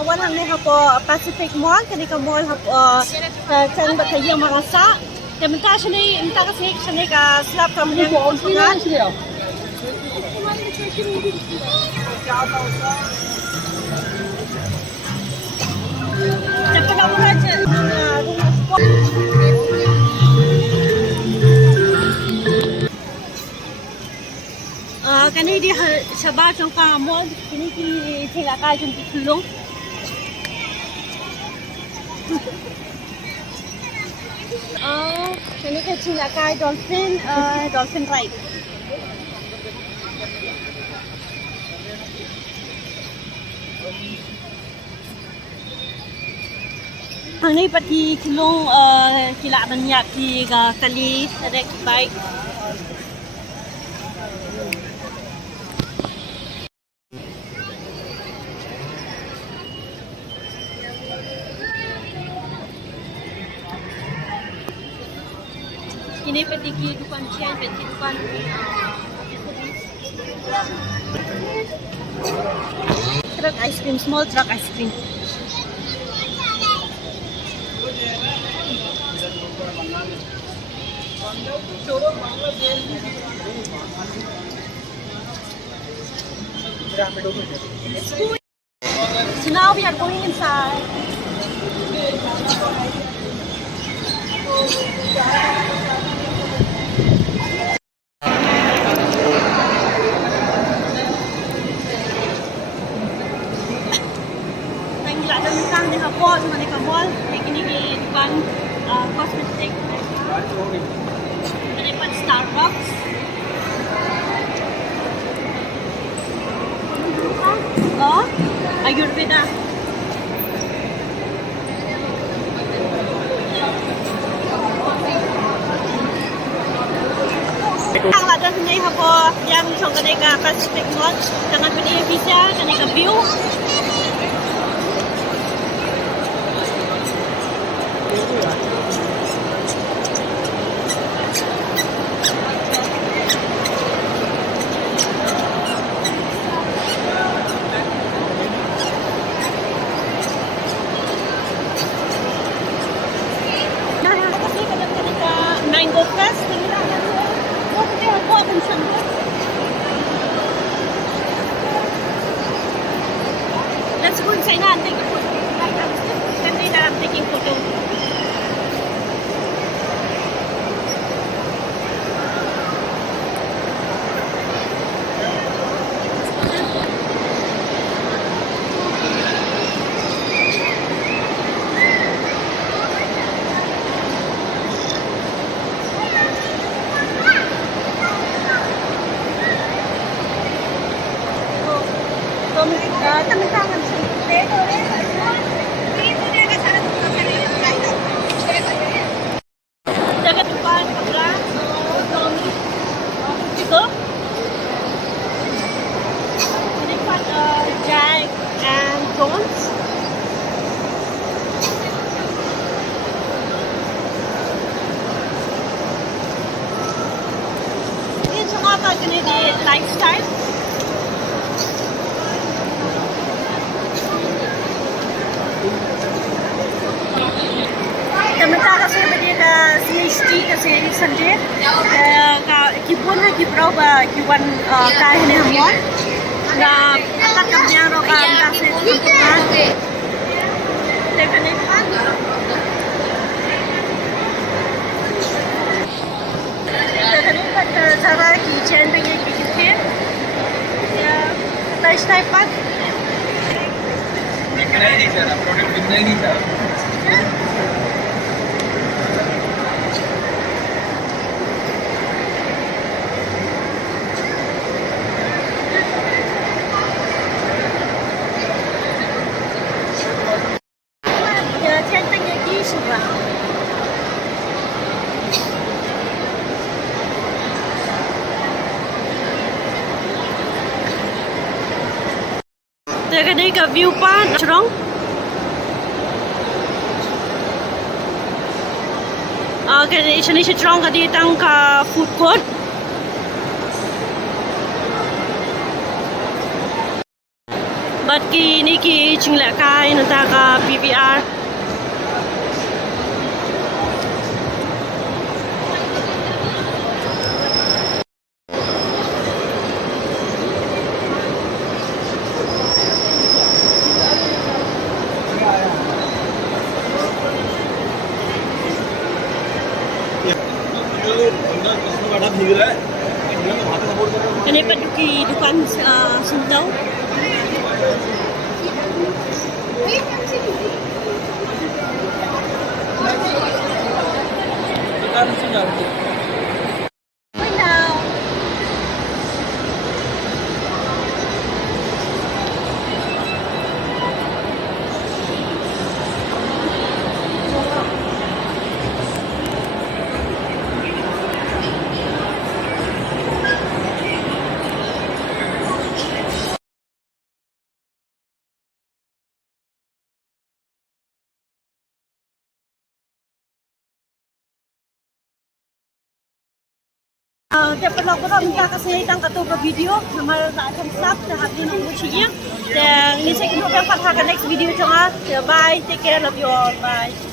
kawan hang ni hapo Pacific Mall kani ka mall hapo kan batay mga sa Tementa sini entah kasih sini ka slab ka mga konsulat. Cepat kamu aja. Kani di Subhash Nagar mall kini ki silakan jumpa tulung. Kini ke silakan dolphin ride. Hang ni pati tulung kila banyak di kali direct bike. Ini peti ki dukan chain, peti dukan truck ice cream, small truck ice cream. So now we are going inside. Cuma ni kamol, ini di depan kosmetik, di depan Starbucks. Oh, Ayurveda. Ang ada sini hapo yang song kaneka Pacific Mall, dengan pedi visa kaneka view. Mango Fest, let's go inside and take a photo. I'm taking photo. Teman-teman jaga depan ke belakang itu depan Jack and Jones. Ini semua kali di lifestyle. Teman-teman kasi berdiri CHT kasi Sunday, kibun na kibraw ba kiwan kahit ni hamon na akat niya ro ka kasi kibunan. Definitely. Definitely cara kitchen dengan kitchen. Ya, touch type pak. नहीं sir product बिकना ही नहीं था Jaga ni ke view pan cerong. Okay, sini cerong ke ditang ke food court. But ki ni ki chingla kai nata ka PVR. Ini paduki dukan sundau. Dapat lakukan kita kesehatan atau ke video sama akan sab terhadap nunggu cia dan ini saya kena dapat next video jangan bye take care love you all bye.